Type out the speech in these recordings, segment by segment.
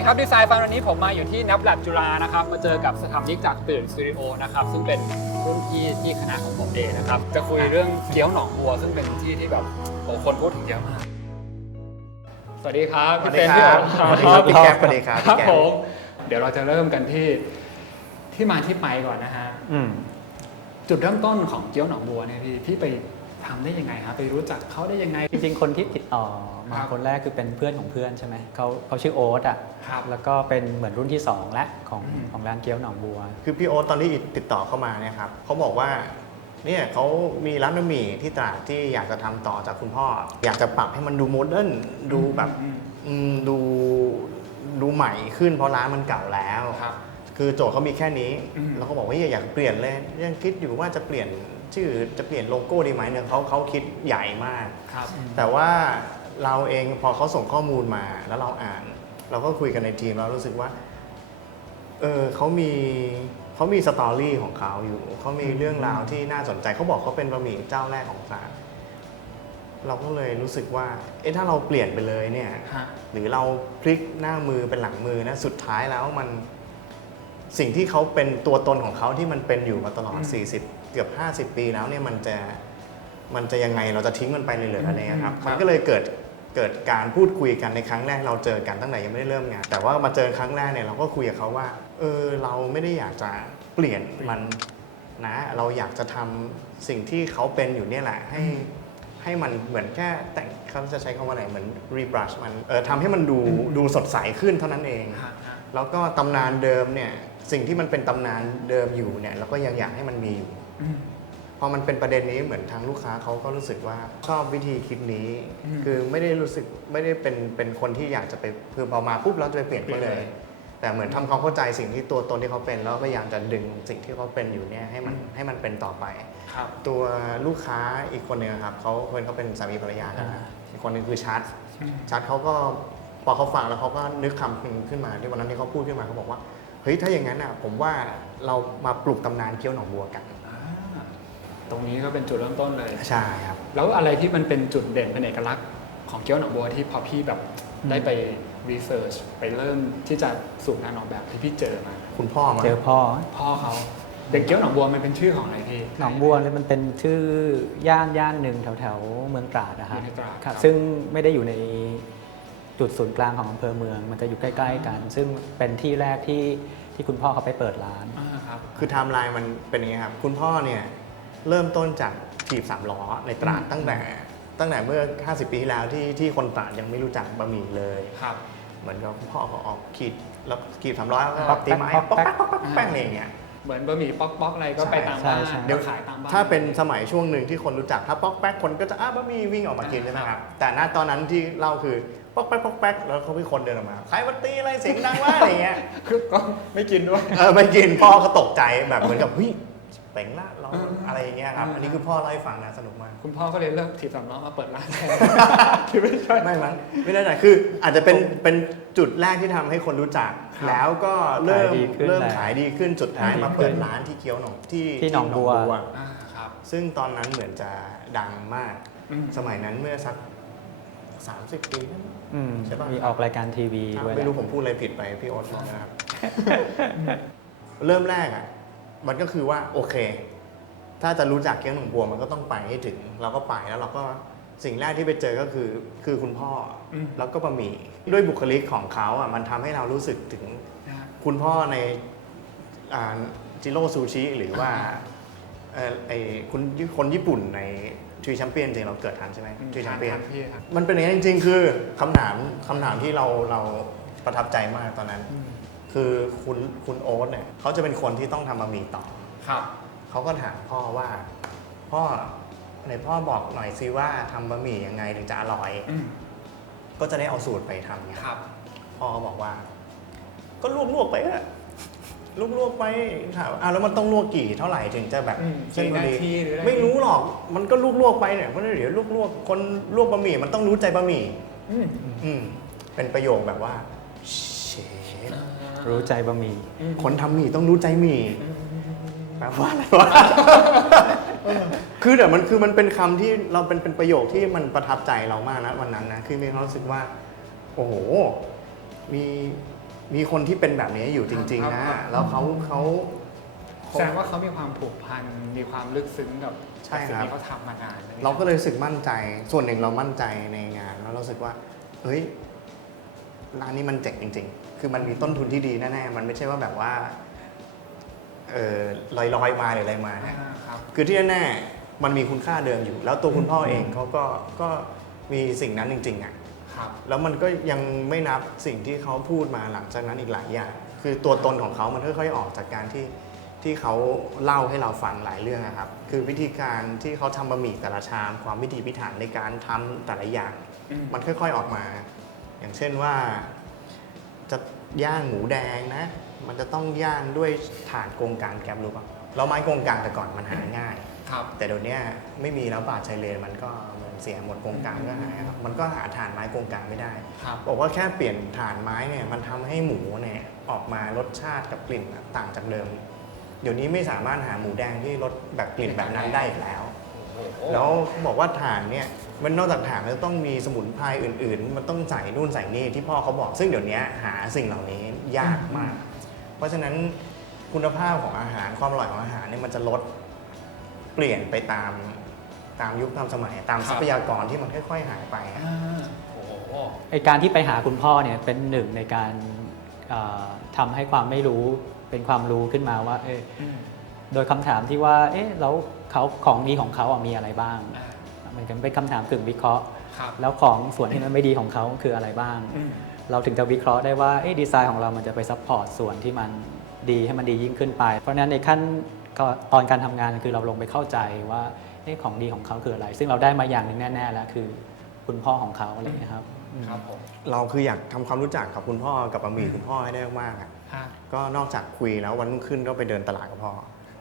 ดีครับดีไซน์ฟันวันนี้ผมมาอยู่ที่นับแลบจุฬานะครับมาเจอกับสถาปนิกจากตื่นสตูดิโอนะครับซึ่งเป็นรุ่นพี่ที่คณะของผมเองนะครับจะคุยเรื่องเกี๊ยวหนองบัวซึ่งเป็นที่ที่แบบคนพูดถึงเยอะมากสวัสดีครับพี่เป็นพี่โอ๋ครับพี่แก๊ปสวัสดีครับครับผมเดี๋ยวเราจะเริ่มกันที่มาที่ไปก่อนนะฮะจุดเริ่มต้นของเกี๊ยวหนองบัวเนี่ยพี่ไปทำได้ยังไงครับไปรู้จักเขาได้ยังไงจริงๆคนที่ติดต่อมาคนแรกคือเป็นเพื่อนของเพื่อนใช่ไหมเขาชื่อโอ๊ตอ่ะแล้วก็เป็นเหมือนรุ่นที่2และของร้านเกี๊ยวหนองบัวคือพี่โอ๊ตตอนที่ติดต่อเข้ามาเนี่ยครับเขาบอกว่าเนี่ยเขามีร้านบะหมี่ที่ตราดที่อยากจะทำต่อจากคุณพ่ออยากจะปรับให้มันดูโมเดิร์นดูแบบดูใหม่ขึ้นเพราะร้านมันเก่าแล้วคือโจทย์เขามีแค่นี้แล้วเขาบอกว่าอยากเปลี่ยนเลยยังคิดอยู่ว่าจะเปลี่ยนชื่อจะเปลี่ยนโลโก้ดีไหมเนี่ยเขาคิดใหญ่มากแต่ว่าเราเองพอเขาส่งข้อมูลมาแล้วเราอ่านเราก็คุยกันในทีมเรารู้สึกว่าเขามีสตอรี่ของเขาอยู่เขามีเรื่องราวที่น่าสนใจเขาบอกเขาเป็นบะหมี่เจ้าแรกของตราดเราก็เลยรู้สึกว่าถ้าเราเปลี่ยนไปเลยเนี่ยหรือเราพลิกหน้ามือเป็นหลังมือนะสุดท้ายแล้วมันสิ่งที่เขาเป็นตัวตนของเขาที่มันเป็นอยู่มาตลอด40เกือบ50ปีแล้วเนี่ยมันจะยังไงเราจะทิ้งมันไปเลยหรืออะไรครับมันก็เลยเกิดการพูดคุยกันในครั้งแรกเราเจอกันตั้งแต่ยังไม่ได้เริ่มงานแต่ว่ามาเจอครั้งแรกเนี่ยเราก็คุยกับเขาว่าเราไม่ได้อยากจะเปลี่ยนมันนะเราอยากจะทำสิ่งที่เขาเป็นอยู่เนี่ยแหละให้มันเหมือนแค่แต่งเขาจะใช้คำว่าอะไรเหมือนรีบรัชมันทำให้มันดูสดใสขึ้นเท่านั้นเองแล้วก็ตำนานเดิมเนี่ยสิ่งที่มันเป็นตำนานเดิมอยู่เนี่ยเราก็ยังอยากให้มันมีอยู่พอมันเป็นประเด็นนี้เหมือนทางลูกค้าเขาก็รู้สึกว่าชอบวิธีคิดนี้คือไม่ได้เป็นคนที่อยากจะไปคือพอมาปุ๊บเราจะไปเปลี่ยนไปเลยแต่เหมือนทำความเข้าใจสิ่งที่ตัวตนที่เขาเป็นแล้วพยายามจะดึงสิ่งที่เขาเป็นอยู่เนี่ยให้มันเป็นต่อไปตัวลูกค้าอีกคนนึงครับเขาเป็นสามีภรรยากันนะอีกคนนึงคือชัดเขาก็พอเขาฟังแล้วเขาก็นึกคำขึ้นมาที่วันนั้นที่เขาพูดขึ้นมาเขาบอกว่าเฮ้ยถ้าอย่างนั้นอ่ะผมว่าเรามาปลุกตำนานเกี๊ยวหนองบัวกันตรงนี้ก็เป็นจุดเริ่มต้นเลยใช่ครับแล้วอะไรที่มันเป็นจุดเด่นเป็นเอกลักษณ์ของเกี๊ยวหนองบัวที่พอพี่แบบได้ไปรีเสิร์ชไปเริ่มที่จะสู่งานออกแบบที่พี่เจอมาคุณพ่อมาเจอพ่อเขาเด็กเกี๊ยวหนองบัวมันเป็นชื่อของอะไรพี่หนองบัวเนี่ยมันเป็นชื่อย่านหนึ่งแถวเมืองตราดนะครับซึ่งไม่ได้อยู่ในจุดศูนย์กลางของอำเภอเมืองมันจะอยู่ใกล้ๆกันซึ่งเป็นที่แรกที่คุณพ่อเขาไปเปิดร้านคือไทม์ไลน์มันเป็นอย่างนี้ครับคุณพ่อเนี่ยเริ่มต้นจากถีบ3 ล้อในตราดตั้งแต่เมื่อ50 ปีที่แล้วที่คนตราดยังไม่รู้จักบะหมี่เลยเหมือนกับพ่อเขาออกขีดแล้วขีด3 ล้อก็ตีไม้ป๊อกแป๊กป๊อกแป๊กอะไรอย่างเงี้ยเหมือนบะหมี่ป๊อกอะไรก็ไปตามบ้านเดี๋ยวขายตามบ้านถ้าเป็นสมัยช่วงหนึ่งที่คนรู้จักถ้าป๊อกแป๊กคนก็จะบะหมี่วิ่งออกมากินใช่ไหมครับแต่ณตอนนั้นที่เล่าคือป๊อกแป๊กป๊อกแป๊กแล้วเขามีคนเดินออกมาใครมาตีอะไรเสียงดังว่าอะไรเงี้ยคือก็ไม่กินด้วยไม่กินพ่อเขาตกใจแบบเหมือนกับเฮ้ยเป่งละเราอะไรอย่างเงี้ยครับอันนี้คือพ่อเล่าให้ฟังนะสนุกมากคุณพ่อก็เลยเลิกถีบ3 ล้อมาเปิดร้านแทนไม่ใช่ไม่ได้คืออาจจะเป็นจุดแรกที่ทำให้คนรู้จักแล้วก็เริ่มขายดีขึ้นจุดท้ายมาเปิดร้านที่เกี๊ยวหนองที่หนองบัวซึ่งตอนนั้นเหมือนจะดังมากสมัยนั้นเมื่อสัก30 ปีใช่ป่ะมีออกรายการทีวีด้วยไม่รู้ผมพูดอะไรผิดไปพี่โอ๊ตบอกนะครับเริ่มแรกอ่ะมันก็คือว่าโอเคถ้าจะรู้จักเกี๊ยวหนองบัวมันก็ต้องไปให้ถึงเราก็ไปแล้วเราก็สิ่งแรกที่ไปเจอก็คือคุณพ่อแล้วก็บะหมี่ด้วยบุคลิกของเขาอ่ะมันทำให้เรารู้สึกถึงคุณพ่อในจิโร่ซูชิหรือว่าคนญี่ปุ่นในทรีแชมเปี้ยนจริงเราเกิดทันใช่ไหมทรีแชมเปี้ยนมันเป็นอย่างนี้จริงๆคือคำถามที่เราประทับใจมากตอนนั้นคือคุณโอ๊ตเนี่ยเขาจะเป็นคนที่ต้องทำบะหมี่ต่อเขาก็ถามพ่อว่าพ่อไหนพ่อบอกหน่อยซิว่าทำบะหมี่ยังไงถึงจะอร่อยก็จะได้เอาสูตรไปทำไงพ่อเขาบอกว่าก็ลวกไปอะลวกไปถามแล้วมันต้องลวกกี่เท่าไหร่ถึงจะแบบเส้นนาทีหรืออะไรไม่รู้หรอกมันก็ลวกไปเนี่ยเพราะเดี๋ยวลวกคนลวกบะหมี่มันต้องรู้ใจบะหมี่เป็นประโยคแบบว่าเชฟรู้ใจบะหมี่คนทำหมี่ต้องรู้ใจหมี่แปลว่าอะไรวะคือแต่มันเป็นคำที่เราเป็นประโยคที่มันประทับใจเรามากนะวันนั้นนะคือมีความรู้สึกว่าโอ้โหมี มีคนที่เป็นแบบนี้อยู่จริงๆนะแล้วเขา แสดงว่าเขามีความผูกพันมีความลึกซึ้งกับ ใช่ สิ่ง ครับ ที่เขาทำมานานลย เราก็เลยรู้สึกมั่นใจ ส่วนหนึ่งเรามั่นใจในงานแล้วเรารู้สึกว่าเฮ้ยร้านนี้มันเจ๋งจริงๆ คือมันมีต้นทุนที่ดีแน่ๆมันไม่ใช่ว่าแบบว่าลอยๆมาหรืออะไรมานะ ครับ คือที่แน่ๆมันมีคุณค่าเดิมอยู่ แล้วตัวคุณพ่อเองเขาก็มีสิ่งนั้นจริงๆอ่ะ ครับ แล้วมันก็ยังไม่นับสิ่งที่เขาพูดมาหลังจากนั้นอีกหลายอย่าง คือตัวตนของเขามันค่อยๆออกจากการที่เขาเล่าให้เราฟังหลายเรื่องนะครับ คือวิธีการที่เขาทำบะหมี่แต่ละชาม ความพิถีพิถันในการทำแต่ละอย่าง มันค่อยๆออกมา อย่างเช่นว่าจะย่างหมูแดงนะ มันจะต้องย่างด้วยถ่านโกงกลางแก๊ปรู้ป่ะแล้วไม้โกงกลางแต่ก่อนมันหาง่าย ครับ แต่เดี๋ยวนี้ไม่มีแล้วป่าชายเลนมันก็เหมือนเสียหมดโกงกลางก็หายครับมันก็หาถ่านไม้โกงกลางไม่ได้ ครับ บอกว่าแค่เปลี่ยนถ่านไม้เนี่ยมันทำให้หมูเนี่ยออกมารสชาติกับกลิ่นต่างจากเดิม เดี๋ยวนี้ไม่สามารถหาหมูแดงที่รสแบบกลิ่นแบบนั้นได้อีกแล้ว แล้วเขาบอกว่าถ่านเนี่ยมันนอกจากถ่านมันจะต้องมีสมุนไพรอื่นๆ มันต้องใส่นู่นใส่นี่ที่พ่อเขาบอก ซึ่งเดี๋ยวนี้หาสิ่งเหล่านี้ยากมาก เพราะฉะนั้นคุณภาพของอาหารความอร่อยของอาหารเนี่ยมันจะลดเปลี่ยนไปตามยุคตามสมัยตามทรัพยากรที่มันค่อยๆหายไป โอ้โห ไอการที่ไปหาคุณพ่อเนี่ยเป็นหนึ่งในการทำให้ความไม่รู้เป็นความรู้ขึ้นมาว่าโดยคำถามที่ว่าแล้วเขาของดีของเขามีอะไรบ้างมันก็เป็นคำถามกึ่งวิเคราะห์ ครับ แล้วของส่วนที่มันไม่ดีของเขาคืออะไรบ้าง เราถึงจะวิเคราะห์ได้ว่าดีไซน์ของเรามันจะไปซัพพอร์ตส่วนที่มันดีให้มันดียิ่งขึ้นไป เพราะฉะนั้นในขั้นตอนการทำงานคือเราลงไปเข้าใจว่าของดีของเขาคืออะไร ซึ่งเราได้มาอย่างหนึ่งแน่ๆแล้วคือคุณพ่อของเขาอะไรอย่างเงี้ยครับ ครับผม เราคืออยากทำความรู้จักกับคุณพ่อกับบะหมี่คุณพ่อให้ได้มากๆอะ ฮะ ก็นอกจากคุยแล้ววันรุ่งขึ้นก็ไปเดินตลาดกับพ่อ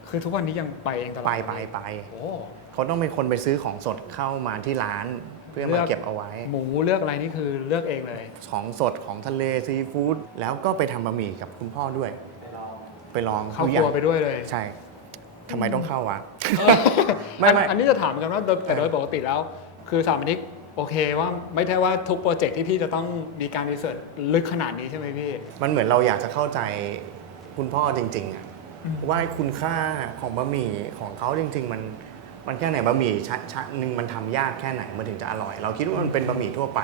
คือทุกวันนี้ยังไปเองตลอด ไป โอ้ เขาต้องเป็นคนไปซื้อของสดเข้ามาที่ร้าน เพื่อมาเก็บเอาไว้ หมูเลือกอะไรนี่คือเลือกเองเลย ของสดของทะเลซีฟู้ดแล้วก็ไปทำบะหมี่กับคุณพ่อด้วย ไปลอง เข้า ทุก ค อย่า รั ง วไปด้วยเลย ใช่ทำไมต้องเข้าวะ ไม่ อันนี้จะถามเหมือนกันว่าแต่โดยปกติแล้ว คือสถาปนิกโอเคว่าไม่ใช่ว่าทุกโปรเจกต์ที่พี่จะต้องมีการรีเสิร์ชลึกขนาดนี้ใช่ไหมพี่ มันเหมือนเราอยากจะเข้าใจคุณพ่อจริงๆอะว่าคุณค่าของบะหมี่ของเขาจริง ๆ มันแค่ไหนบะหมี่ชะหนึ่งมันทำยากแค่ไหนมันถึงจะอร่อย เราคิดว่ามันเป็นบะหมี่ทั่วไป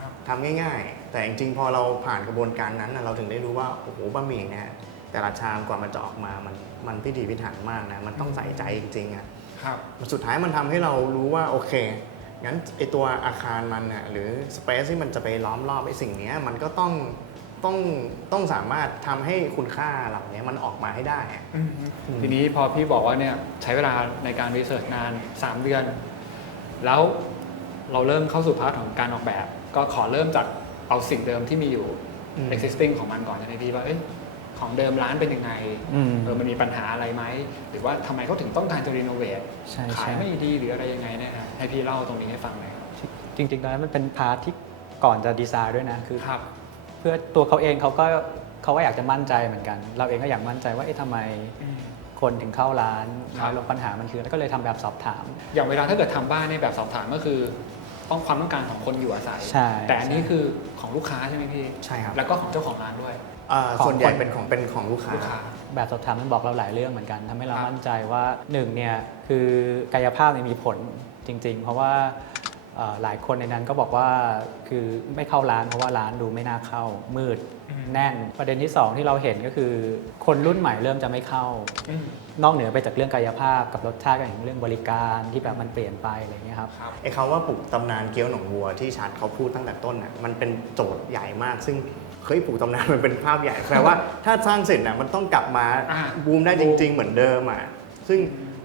ครับ ทำง่ายๆ แต่จริงๆ พอเราผ่านกระบวนการนั้นน่ะเราถึงได้รู้ว่าโอ้โหบะหมี่เนี่ยแต่ละชามกว่ามันจะออกมามันพิถีพิถันมากนะมันต้องใส่ใจจริงๆอ่ะ ครับ สุดท้ายมันทำให้เรารู้ว่าโอเคงั้นไอตัวอาคารมันน่ะหรือสเปซที่มันจะไปล้อมรอบไอสิ่งเนี้ยมันก็ต้องสามารถทำให้คุณค่าเหล่านี้มันออกมาให้ได้อะ ทีนี้พอพี่บอกว่าเนี่ยใช้เวลาในการรีเสิร์ชนาน 3 เดือน แล้วเราเริ่มเข้าสู่พาร์ทของการออกแบบ ก็ขอเริ่มจากเอาสิ่งเดิมที่มีอยู่ existing ของมันก่อนใช่ไหมพี่ว่าของเดิมร้านเป็นยังไงมันมีปัญหาอะไรไหมหรือว่าทำไมเขาถึงต้องการจะรีโนเวท ใช่ ขายไม่ดีหรืออะไรยังไงเนี่ยนะให้พี่เล่าตรงนี้ให้ฟังหน่อยครับ จริงๆแล้วมันเป็นพาร์ทที่ก่อนจะดีไซน์ด้วยนะคือ ครับ เพื่อตัวเขาเองเขาก็อยากจะมั่นใจเหมือนกัน เราเองก็อยากมั่นใจว่าทำไมคนถึงเข้าร้าน ครับ น้อยลงปัญหามันคือแล้วก็เลยทำแบบสอบถาม อย่างเวลาถ้าเกิดทำบ้านในแบบสอบถามก็คือต้องความต้องการของคนอยู่อาศัย ใช่ แต่อันนี้คือของลูกค้าใช่ไหมพี่ ใช่ครับ แล้วก็ของเจ้าของร้านด้วย ส่วนใหญ่เป็นของลูกค้า ลูกค้า แบบสอบถามมันบอกเราหลายเรื่องเหมือนกันทำให้เรา ครับ มั่นใจว่าหนึ่งเนี่ยคือกายภาพเนี่ยมีผลจริง ๆ เพราะว่าหลายคนในนั้นก็บอกว่าคือไม่เข้าร้านเพราะว่าร้านดูไม่น่าเข้ามืดแน่นประเด็นที่สองที่เราเห็นก็คือคนรุ่นใหม่เริ่มจะไม่เข้า นอกเหนือไปจากเรื่องกายภาพกับรสชาติก็อย่างเรื่องบริการที่แบบมันเปลี่ยนไปอะไรอย่างเงี้ยครับ ครับ ไอ้คำว่าปลูกตำนานเกี๊ยวหนองวัวที่ชัดเขาพูดตั้งแต่ต้นน่ะมันเป็นโจทย์ใหญ่มาก ซึ่งเฮ้ยปลูกตำนานมันเป็นภาพใหญ่แปลว่าถ้าสร้างเสร็จน่ะมันต้องกลับมา อ่า บูมได้จริง ๆ เหมือนเดิมอ่ะซึ่ง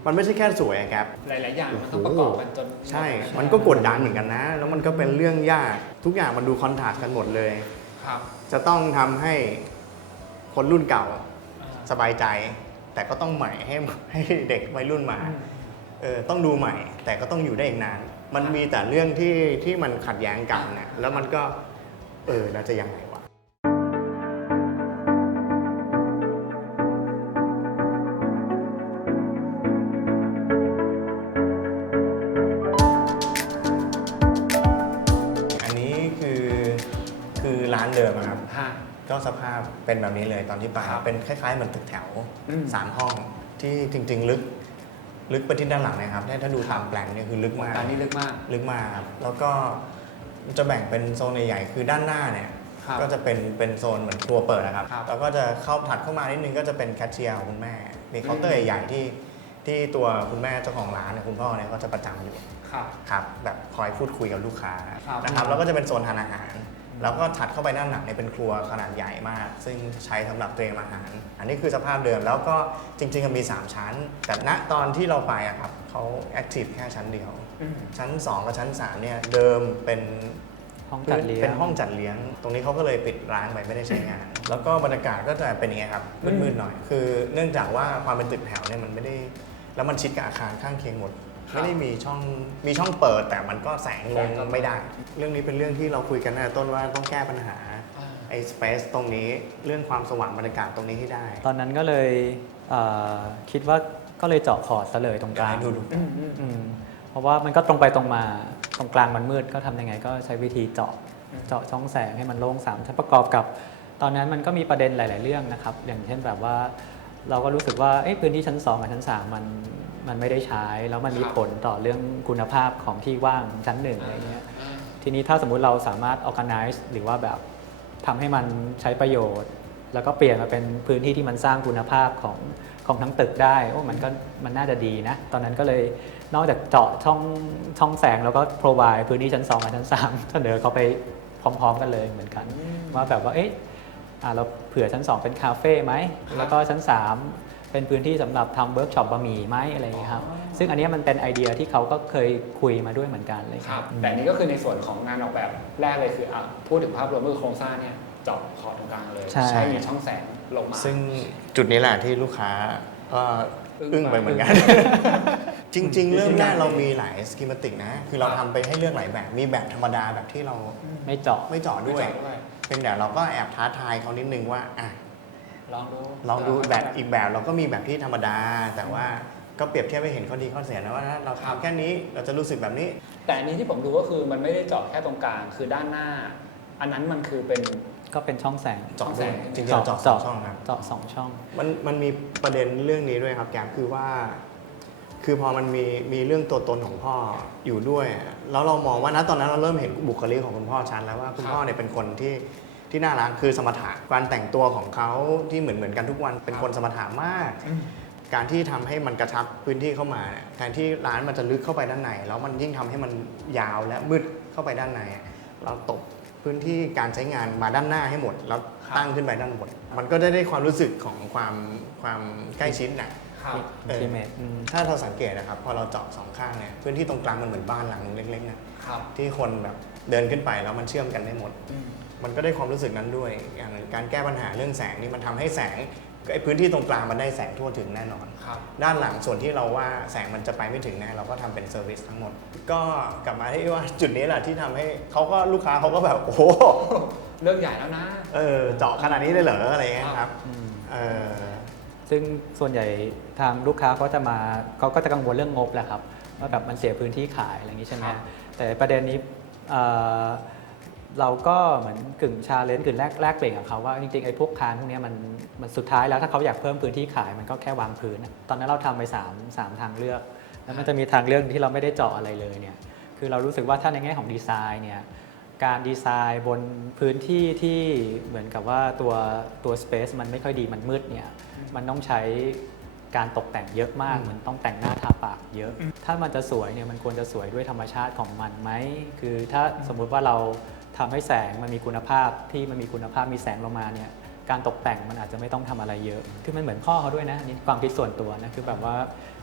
มันไม่ใช่แค่สวยอะครับ หลาย ๆ อย่างมันต้องประกอบกันจน ใช่ มันก็กดดันเหมือนกันนะ แล้วมันก็เป็นเรื่องยากทุกอย่างมันดูคอนทราสต์กันหมดเลย ครับ จะต้องทำให้คนรุ่นเก่า อ่า สบายใจ แต่ก็ต้องใหม่ให้เด็กวัยรุ่นมาต้องดูใหม่ แต่ก็ต้องอยู่ได้อีกนาน มันมีแต่เรื่องที่มันขัดแย้งกันนะแล้วมันก็เราจะยังไงวะ อันนี้คือร้านเดิมอะครับ ฮะ ก็ ก็สภาพเป็นแบบนี้เลยตอนที่ไป ครับ เป็นคล้ายๆเหมือนตึกแถว อืม 3 ห้องที่จริงๆลึกไปที่ด้านหลังนะครับถ้าดูตามแปลนเนี่ยคือลึกมาก การนี้ลึกมาก ลึกมากครับแล้วก็จะแบ่งเป็นโซนใหญ่ๆคือด้านหน้าเนี่ย ครับ ก็จะเป็นโซนเหมือนครัวเปิดนะครับ ครับ แล้วก็จะเข้าถัดเข้ามานิดนึงก็จะเป็นแคชเชียร์ของคุณแม่มีเคาน์เตอร์ใหญ่ๆที่ตัวคุณแม่เจ้าของร้านเนี่ยคุณพ่อเนี่ยก็จะประจำอยู่ ครับ ครับแบบคอยพูดคุยกับลูกค้า ครับ นะครับแล้วก็จะเป็นโซนทานอาหาร แล้วก็ถัดเข้าไปด้านหลังเนี่ยเป็นครัวขนาดใหญ่มาก ซึ่งใช้สำหรับเตรียมอาหาร อันนี้คือสภาพเดิมแล้วก็จริงๆมี 3 ชั้น แต่ณตอนที่เราไปอะครับเขาแอคทีฟแค่ชั้นเดียว อืม ชั้น 2 กับชั้น 3เนี่ยเดิมเป็น ห้องจัดเลี้ยง เป็นห้องจัดเลี้ยง ตรงนี้เขาก็เลยปิดร้างไปไม่ได้ใช้งาน แล้วก็บรรยากาศก็จะเป็นอย่างนี้ครับมืดๆหน่อย คือเนื่องจากว่าความเป็นตึกแถวเนี่ยมันไม่ได้แล้วมันชิดกับอาคารข้างเคียงหมด ครับ ไม่ได้มีช่องเปิดแต่มันก็แสงลงไม่ได้ เรื่องนี้เป็นเรื่องที่เราคุยกันตั้งแต่ต้นว่าต้องแก้ปัญหาไอ้สเปซตรงนี้เรื่องความสว่างบรรยากาศตรงนี้ให้ได้ ตอนนั้นก็เลยคิดว่าก็เลยเจาะคอร์ดซะเลยตรงกลาง ให้ดู อืมเพราะว่ามันก็ตรงไปตรงมาตรงกลางมันมืดก็ทำยังไงก็ใช้วิธีเจาะช่องแสงให้มันโล่ง3ชั้นประกอบกับ ตอนนั้นมันก็มีประเด็นหลาย ๆ เรื่องนะครับ อย่างเช่นแบบว่าเราก็รู้สึกว่าพื้นที่ชั้น 2 กับชั้น 3 มันไม่ได้ใช้แล้วมันมีผลต่อเรื่องคุณภาพของที่ว่างชั้น 1อะไรเงี้ยทีนี้ถ้าสมมุติเราสามารถ organize หรือว่าแบบทำให้มันใช้ประโยชน์ แล้วก็เปลี่ยนมาเป็นพื้นที่ที่มันสร้างคุณภาพของทั้งตึกได้มันน่าจะดีนะ ตอนนั้นก็เลยนอกจากเจาะช่องแสงแล้วก็ provide พื้นที่ชั้น 2 กับชั้น 3 เสนอเขาไปพร้อม ๆ กันเลยเหมือนกัน ว่าแบบว่าเราเผื่อชั้น 2 เป็นคาเฟ่ไหมแล้วก็ชั้น 3 เป็นพื้นที่สำหรับทำเวิร์กช็อปบะหมี่ไหมอะไรอย่างเงี้ยครับซึ่งอันนี้มันเป็นไอเดียที่เขาก็เคยคุยมาด้วยเหมือนกันเลย ครับแต่นี่ก็คือในส่วนของงานออกแบบแรกเลยคือพูดถึงภาพรวมคือโครงสร้างเนี่ยเจาะขอบตรงกลางเลย ใช่ มีช่องแสงลงมา ซึ่งจุดนี้แหละที่ลูกค้าก็อึ้งไปเหมือนกัน จริง ๆ เริ่มแรกเรามีหลายสกิมติกนะ คือเราทำไปให้เลือกหลายแบบ มีแบบธรรมดาแบบที่เรา ไม่เจาะ ไม่เจาะด้วย เป็นแต่เราก็แอบท้าทายเขานิดนึงว่าลองดู ลองดูแบบอีกแบบเราก็มีแบบที่ธรรมดา แต่ว่าก็เปรียบเทียบให้เห็นข้อดีข้อเสียนะว่าถ้าเราทำแค่นี้เราจะรู้สึกแบบนี้ แต่อันนี้ที่ผมดูก็คือมันไม่ได้เจาะแค่ตรงกลางคือด้านหน้า อันนั้นมันคือเป็น ก็เป็นช่องแสง เจาะด้วยจริงๆ เจาะ เจาะสองช่องครับ เจาะ2 ช่อง มันมีประเด็นเรื่องนี้ด้วยครับแกมคือว่า คือพอมันมีเรื่องตัวตนของพ่ออยู่ด้วย แล้วเรามองว่าณตอนนั้นเราเริ่มเห็นบุคลิกของคุณพ่อชัดแล้วว่าคุณพ่อเนี่ยเป็นคนที่น่ารักคือสมถะการแต่งตัวของเขาที่เหมือนกันทุกวันเป็นคนสมถะมาก การที่ทำให้มันกระชับพื้นที่เข้ามาเนี่ยแทนที่ร้านมันจะลึกเข้าไปด้านในแล้วมันยิ่งทำให้มันยาวและมืดเข้าไปด้านในเราตกพื้นที่การใช้งานมาด้านหน้าให้หมด แล้วตั้งขึ้นไปด้านบนมันก็ได้ความรู้สึกของความใกล้ชิดน่ะ intimate ถ้าเราสังเกตนะครับพอเราเจาะ2ข้างเนี่ยพื้นที่ตรงกลางมันเหมือนบ้านหลังเล็กๆนะครับ ที่คนแบบเดินขึ้นไปแล้วมันเชื่อมกันได้หมด มันก็ได้ความรู้สึกนั้นด้วยอย่างการแก้ปัญหาเรื่องแสงนี่มันทำให้แสงไอ้พื้นที่ตรงกลางมันได้แสงทั่วถึงแน่นอน ครับ ด้านหลังส่วนที่เราว่าแสงมันจะไปไม่ถึงแน่เราก็ทำเป็นเซอร์วิสทั้งหมด ก็กลับมาที่ว่าจุดนี้แหละที่ทำให้ลูกค้าเขาก็แบบโอ้โห เรื่องใหญ่แล้วนะ เจาะขนาดนี้เลยเหรออะไรเงี้ยครับ ซึ่งส่วนใหญ่ทางลูกค้าเขาก็จะกังวลเรื่องงบแหละครับว่าแบบมันเสียพื้นที่ขายอะไรอย่างนี้ใช่ไหม ครับ แต่ประเด็นนี้เราก็เหมือนกึ่งชาเลนจ์กึ่งแลกเปลี่ยนกับเขาว่าจริงๆไอ้พวกคานพวกนี้มันสุดท้ายแล้วถ้าเขาอยากเพิ่มพื้นที่ขายมันก็แค่วางพื้นตอนนั้นเราทำไป3ทางเลือกแล้วมันจะมีทางเลือกที่เราไม่ได้เจาะอะไรเลยเนี่ยคือเรารู้สึกว่าถ้าในแง่ของดีไซน์เนี่ยการดีไซน์บนพื้นที่ที่เหมือนกับว่าตัวสเปซมันไม่ค่อยดีมันมืดเนี่ยมันต้องใช้การตกแต่งเยอะมากเหมือนต้องแต่งหน้าทาปากเยอะ ถ้ามันจะสวยเนี่ยมันควรจะสวยด้วยธรรมชาติของมันไหมคือถ้าสมมุติว่าเราทำให้แสงมันมีคุณภาพที่มันมีคุณภาพมีแสงลงมาเนี่ยการตกแต่งมันอาจจะไม่ต้องทำอะไรเยอะคือมันเหมือนพ่อเขาด้วยนะนี่ความคิดส่วนตัวนะคือแบบว่า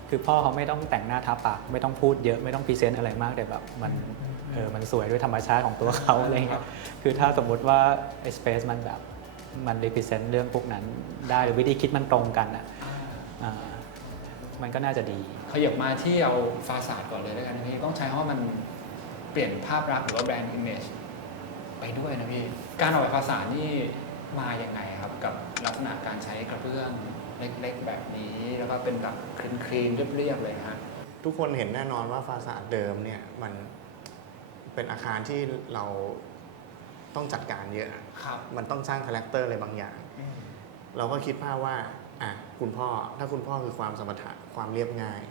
คือพ่อเขาไม่ต้องแต่งหน้าทาปากไม่ต้องพูดเยอะไม่ต้องพรีเซนต์อะไรมากแต่แบบมันสวยด้วยธรรมชาติของตัวเขาอะไรเงี้ยคือถ้าสมมุติว่าไอ้สเปซมันแบบมันรีพรีเซนต์เรื่องพวกนั้นได้หรือวิธีคิดมันตรงกันมันก็น่าจะดี ขยับมาที่เอาฟาสาดก่อนเลยแล้วกันนะพี่ต้องใช้คำว่ามันเปลี่ยนภาพลักษณ์หรือว่าแบรนด์อิมเมจไปด้วยนะพี่การออกแบบฟาสาดนี่มายังไงครับกับลักษณะการใช้กระเบื้องเล็กๆแบบนี้แล้วก็เป็นแบบคลีนๆเรียบๆเลยนะฮะ ทุกคนเห็นแน่นอนว่าฟาสาดเดิมเนี่ยมันเป็นอาคารที่เรา ต้องจัดการเยอะ ครับ มันต้องสร้างคาแรคเตอร์อะไรบางอย่าง เราก็คิดภาพว่าคุณพ่อถ้าคุณพ่อคือความสมถะความเรียบง่าย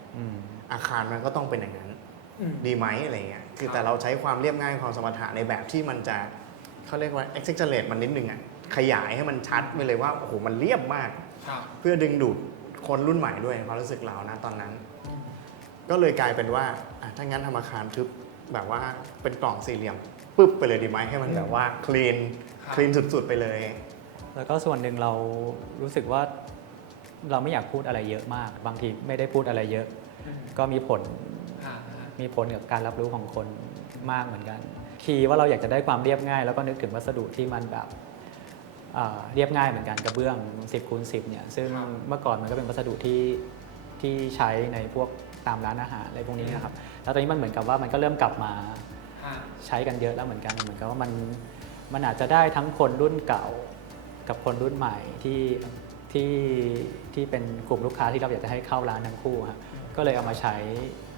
อาคารมันก็ต้องเป็นอย่างนั้น ดีไหมอะไรเงี้ยคือแต่เราใช้ความเรียบง่ายความสมถะในแบบที่มันจะเขาเรียกว่า exaggerate มันนิดนึงขยายให้มันชัดไปเลยว่าโอ้โหมันเรียบมาก เพื่อดึงดูดคนรุ่นใหม่ด้วยความรู้สึกเรานะตอนนั้น ก็เลยกลายเป็นว่าถ้างั้นทำอาคารทึบแบบว่าเป็นกล่องสี่เหลี่ยมปึ๊บไปเลยดีไหมให้มันแบบว่าคลีนสุดๆไปเลย แล้วก็ส่วนหนึ่งเรารู้สึกว่าเราไม่อยากพูดอะไรเยอะมาก บางทีไม่ได้พูดอะไรเยอะ ก็มีผลกับการรับรู้ของคนมากเหมือนกันคีย์ว่าเราอยากจะได้ความเรียบง่าย แล้วก็นึกถึงวัสดุที่มันแบบเรียบง่ายเหมือนกันกระเบื้อง 10x10 เนี่ยซึ่งเมื่อก่อนมันก็เป็นวัสดุที่ใช้ในพวกตามร้านอาหารอะไรพวกนี้นะครับแล้วตอนนี้มันเหมือนกับว่ามันก็เริ่มกลับมาใช้กันเยอะแล้วเหมือนกันเหมือนกับว่ามันอาจจะได้ทั้งคนรุ่นเก่ากับคนรุ่นใหม่ที่เป็นกลุ่มลูกค้าที่เราอยากจะให้เข้าร้านทั้งคู่ครับก็เลยเอามาใช้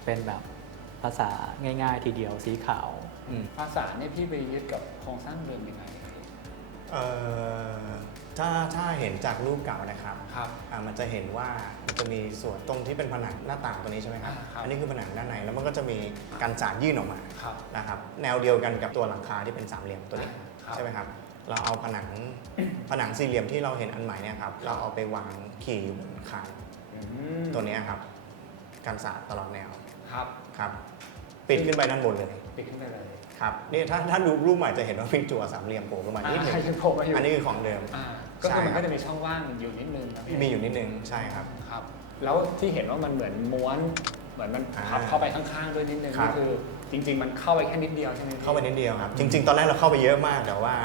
เป็นแบบภาษาง่ายๆทีเดียวสีขาว ภาษาเนี่ยพี่ไปยึดกับโครงสร้างเดิมยังไง ถ้าเห็นจากรูปเก่านะครับ มันจะเห็นว่ามันจะมีส่วนตรงที่เป็นผนังหน้าต่างตัวนี้ใช่ไหมครับ อันนี้คือผนังด้านในแล้วมันก็จะมีการสาดยื่นออกมานะครับแนวเดียวกันกับตัวหลังคาที่เป็นสามเหลี่ยมตัวนี้ใช่ไหมครับเราเอาผนังสี่เหลี่ยมที่เราเห็นอันใหม่เนี่ยครับเราเอาไปวางขี่อยู่บนคานตัวนี้ครับการสาดตลอดแนวครับปิดขึ้นไปด้านบนเลยครับนี่ถ้าดูรูปใหม่จะเห็นว่าฟิกจั่วสามเหลี่ยมโผล่ขึ้นมานิดนึงอันนี้คือของเดิม ก็คือมันก็จะมีช่องว่างอยู่นิดนึงมีอยู่นิดนึงใช่ครับแล้วที่เห็นว่ามันเหมือนม้วนเหมือนมันพับเข้าไปข้างๆด้วยนิดนึงก็คือจริงๆมันเข้าไปแค่นิดเดียวใช่ไหมเข้าไปนิดเดียวครับจริงๆตอนแรกเราเข้าไปเยอะมากแต่ว่า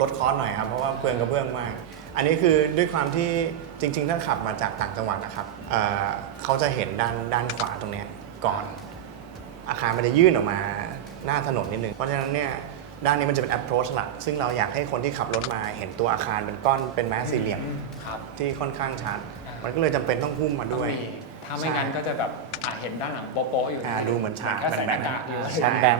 ลดคอสหน่อยครับเพราะว่าเปลืองกระเบื้องมากอันนี้คือด้วยความที่จริงๆถ้าขับมาจากต่างจังหวัดนะครับเขาจะเห็นด้านขวาตรงนี้ก่อนอาคารมันจะยื่นออกมาหน้าถนนนิดนึงเพราะฉะนั้นเนี่ยด้านนี้มันจะเป็น approach หลักซึ่งเราอยากให้คนที่ขับรถมาเห็นตัวอาคารเป็นก้อนเป็นแมสสี่เหลี่ยมที่ค่อนข้างชัดมันก็เลยจำเป็นต้องหุ้มมาด้วยถ้าไม่งั้นก็จะแบบเห็นด้านหลังโป๊ะๆอยู่ดูเหมือนฉากแค่ใส่หน้ากากอยู่แบน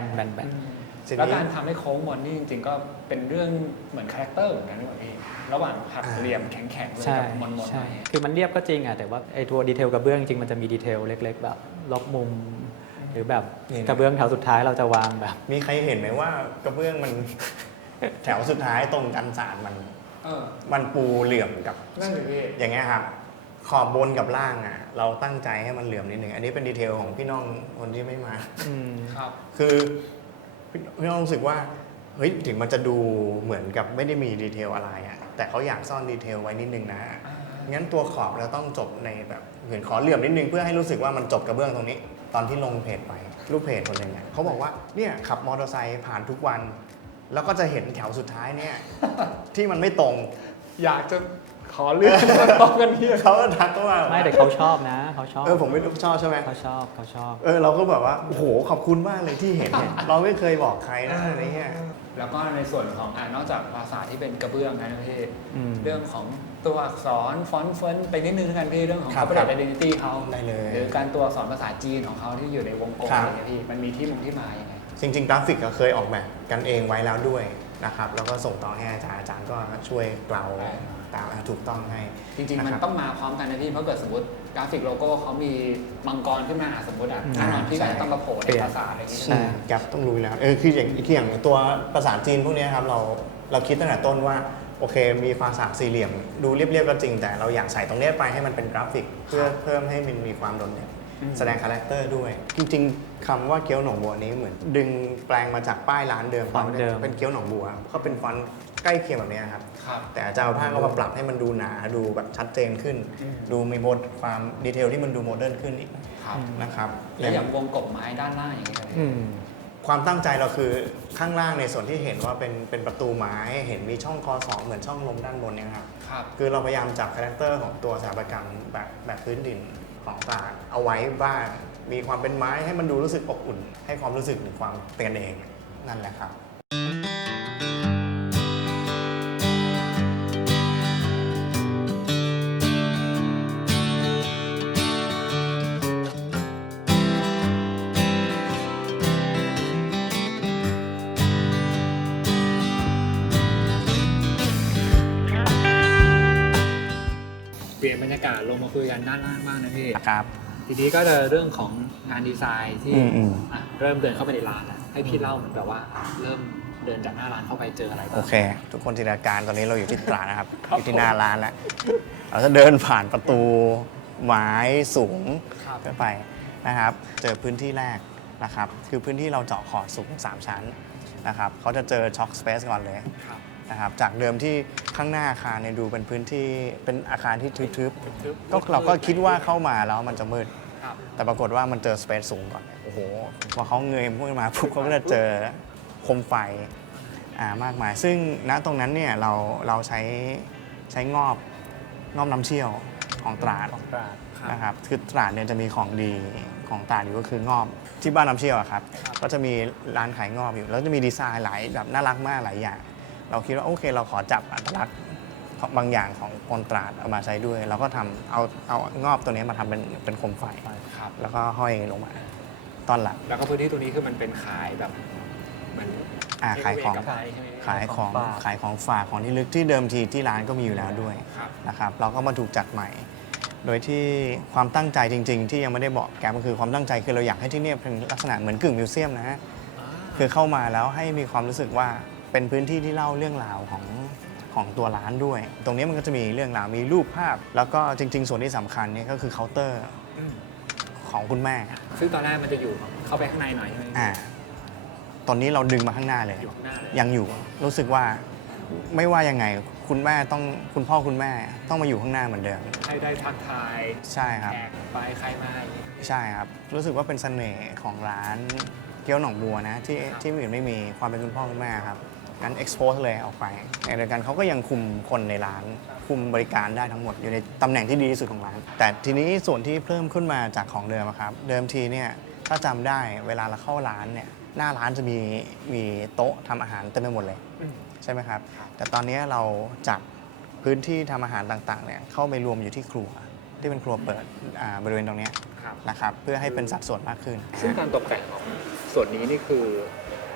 แล้วการทำให้โค้งบนนี่จริงๆก็เป็นเรื่องเหมือนคาแรคเตอร์เหมือนกันด้วยพี่ระหว่างหักเหลี่ยมแข็งๆเลยกับมนๆคือมันเรียบก็จริงแต่ว่าไอ้ตัวดีเทลกระเบื้องจริงมันจะมีดีเทลเล็กๆแบบล็อกมุมหรือแบบกระเบื้องแถวสุดท้ายเราจะวางแบบมีใครเห็นไหมว่ากระเบื้องมันแถวสุดท้ายตรงกันศาสตร์มันปูเหลื่อมกับอย่างเงี้ยครับขอบบนกับล่างเราตั้งใจให้มันเหลื่อมนิดนึงอันนี้เป็นดีเทลของพี่น้องคนที่ไม่มาคือพี่น้องรู้สึกว่าเฮ้ยถึงมันจะดูเหมือนกับไม่ได้มีดีเทลอะไรแต่เขาอยากซ่อนดีเทลไว้นิดนึงนะงั้นตัวขอบเราต้องจบในแบบเหมือนขอเหลื่อมนิดนึงเพื่อให้รู้สึกว่ามันจบกระเบื้องตรงนี้ตอนที่ลงเพจไปรูปเพจคนหนึ่งเขาบอกว่าเนี่ยขับมอเตอร์ไซค์ผ่านทุกวันแล้วก็จะเห็นแถวสุดท้ายเนี่ยที่มันไม่ตรงอยากจะขอเลื่อนตรงกันที่เขาทักว่าไม่แต่เขาชอบนะเขาชอบผมไม่ชอบใช่ไหมเขาชอบเราก็แบบว่าโอ้โหขอบคุณมากเลยที่เห็นเนี่ยเราไม่เคยบอกใครนะอะไรเงี้ยแล้วก็ในส่วนของนอกจากภาษาที่เป็นกระเบื้องนะพี่เรื่องของตัวอักษรฟอนต์เฟ้นไปนิดนึงกันพี่เรื่องของ corporate identity เขาหรือการตัวอักษรภาษาจีนของเขาที่อยู่ในวงกลมอะไรเงี้ยพี่มันมีที่มาอย่างไงจริงๆกราฟิกก็เคยออกแบบกันเองไว้แล้วด้วยนะครับแล้วก็ส่งต่อให้อาจารย์ก็ช่วยเกลาตามถูกต้องให้จริงๆมันต้องมาพร้อมกันนะพี่เพราะเกิดสมมติกราฟิกโลโก้เขามีมังกรขึ้นมาสมมติแน่นอนที่ก็ต้องมาโผล่ในภาษาอะไรอย่างเงี้ยแกปต้องรู้แล้วคืออย่างตัวภาษาจีนพวกนี้ครับเราคิดตั้งแต่ต้นว่าโอเคมีภาษาสี่เหลี่ยมดูเรียบๆก็จริงแต่เราอยากใส่ตรงนี้ไปให้มันเป็นกราฟิกเพื่อเพิ่มให้มันมีความโดดเด่นแสดงคาแรคเตอร์ด้วยจริงๆคำว่าเกี๊ยวหนองบัวนี้เหมือนดึงแปลงมาจากป้ายร้านเดิมเป็นเกี๊ยวหนองบัวก็เป็นฟอนต์ใกล้เคียงแบบนี้ครับแต่อาจารย์เอาผ้าก็มาปรับให้มันดูหนาดูแบบชัดเจนขึ้นดูมีความดีเทลที่มันดูโมเดิร์นขึ้นอีกนะครับแล้วอย่างวงกบไม้ด้านล่างอย่างนี้ความตั้งใจเราคือข้างล่างในส่วนที่เห็นว่าเป็นประตูไม้เห็นมีช่องคอสองเหมือนช่องลมด้านบนเนี่ยครับคือเราพยายามจับคาแรคเตอร์ของตัวสถาปัตยกรรมแบบพื้นดินของตราดเอาไว้บ้างมีความเป็นไม้ให้มันดูรู้สึกอบอุ่นให้ความรู้สึกถึงความเป็นกันเองนั่นแหละครับ เปลี่ยนบรรยากาศลงมาคุยกันด้านล่างบ้างนะพี่ ครับ ทีนี้ก็จะเรื่องของงานดีไซน์ที่ อ่ะ เริ่มเดินเข้าไปในร้านแล้วให้พี่เล่าเหมือนแบบว่าเริ่มเดินจากหน้าร้านเข้าไปเจออะไรบ้าง โอเค ทุกคนจินตนาการตอนนี้เราอยู่ที่ตราดนะครับ อยู่ที่หน้าร้านแล้ว เราจะเดินผ่านประตูไม้สูง ครับ ขึ้นไปนะครับ เจอพื้นที่แรกนะครับ คือพื้นที่เราเจาะขอดสูง 3 ชั้นนะครับเขาจะเจอช็อคสเปซก่อนเลย ครับ นะครับจากเดิมที่ข้างหน้าอาคารเนี่ยดูเป็นพื้นที่เป็นอาคารที่ทึบ ทึบ ๆก็เราก็คิดว่าเข้ามาแล้วมันจะมืด ครับ แต่ปรากฏว่ามันเจอสเปซสูงก่อนโอ้โหพอเขาเงยขึ้นมาปุ๊บเขาก็จะเจอโคมไฟมากมาย ซึ่งณตรงนั้นเนี่ยเราใช้งอบน้ำเชี่ยวของตราด ของตราด นะครับคือตราดเนี่ยจะมีของดีของตราดอยู่ก็คืองอบที่บ้านน้ำเชี่ยวอะครับก็จะมีร้านขายงอบอยู่แล้วจะมีดีไซน์หลายแบบน่ารักมากหลายอย่าง เราคิดว่าโอเคเราขอจับอัตลักษณ์บางอย่างของคนตราดเอามาใช้ด้วยเราก็ทำเอางอบตัวนี้มาทำเป็นโคมไฟ ครับ แล้วก็ห้อยลงมาตอนหลัง แล้วก็พื้นที่ตรงนี้คือมันเป็นขายแบบเหมือน ขายของ เกใช่ไหม ขายของฝากของที่ลึกที่เดิมทีที่ร้านก็มีอยู่แล้วด้วย ครับ นะครับเราก็มาถูกจัดใหม่ โดยที่ความตั้งใจจริง ๆ ที่ยังไม่ได้บอกแกก็คือความตั้งใจคือเราอยากให้ที่นี่เป็นลักษณะเหมือนกึ่งมิวเซียมนะฮะคือเข้ามาแล้วให้มีความรู้สึกว่าเป็นพื้นที่ที่เล่าเรื่องราวของตัวร้านด้วย ตรงนี้มันก็จะมีเรื่องราวมีรูปภาพ แล้วก็จริง ๆ ส่วนที่สำคัญเนี่ยก็คือเคาน์เตอร์ อืม ของคุณแม่ ซึ่งตอนแรกมันจะอยู่เข้าไปข้างในหน่อยใช่ไหม ตอนนี้เราดึงมาข้างหน้าเลย อยู่ข้างหน้าเลย ยังอยู่รู้สึกว่าไม่ว่ายังไงคุณแม่ต้องคุณพ่อคุณแม่ต้องมาอยู่ข้างหน้าเหมือนเดิม ให้ได้ทักทาย ใช่ครับ แขกไปใครมาอย่างนี้ ใช่ครับรู้สึกว่าเป็นเสน่ห์ของร้านเกี๊ยวหนองบัวนะที่อื่นไม่มีความเป็นคุณพ่อคุณแม่ครับงั้น expose เลยออกไปในเดียวกันเขาก็ยังคุมคนในร้านคุมบริการได้ทั้งหมดอยู่ในตำแหน่งที่ดีที่สุดของร้าน แต่ทีนี้ส่วนที่เพิ่มขึ้นมาจากของเดิมอะครับเดิมทีเนี่ยถ้าจำได้เวลาเราเข้าร้านเนี่ยหน้าร้านจะมีโต๊ะทำอาหารเต็มไปหมดเลย อืม ใช่ไหมครับ แต่ตอนนี้เราจัดพื้นที่ทำอาหารต่างๆเนี่ยเข้าไปรวมอยู่ที่ครัวที่เป็นครัวเปิดบริเวณตรงเนี้ย ครับ นะครับเพื่อให้เป็นสัดส่วนมากขึ้น ซึ่งการตกแต่งของส่วนนี้นี่คือ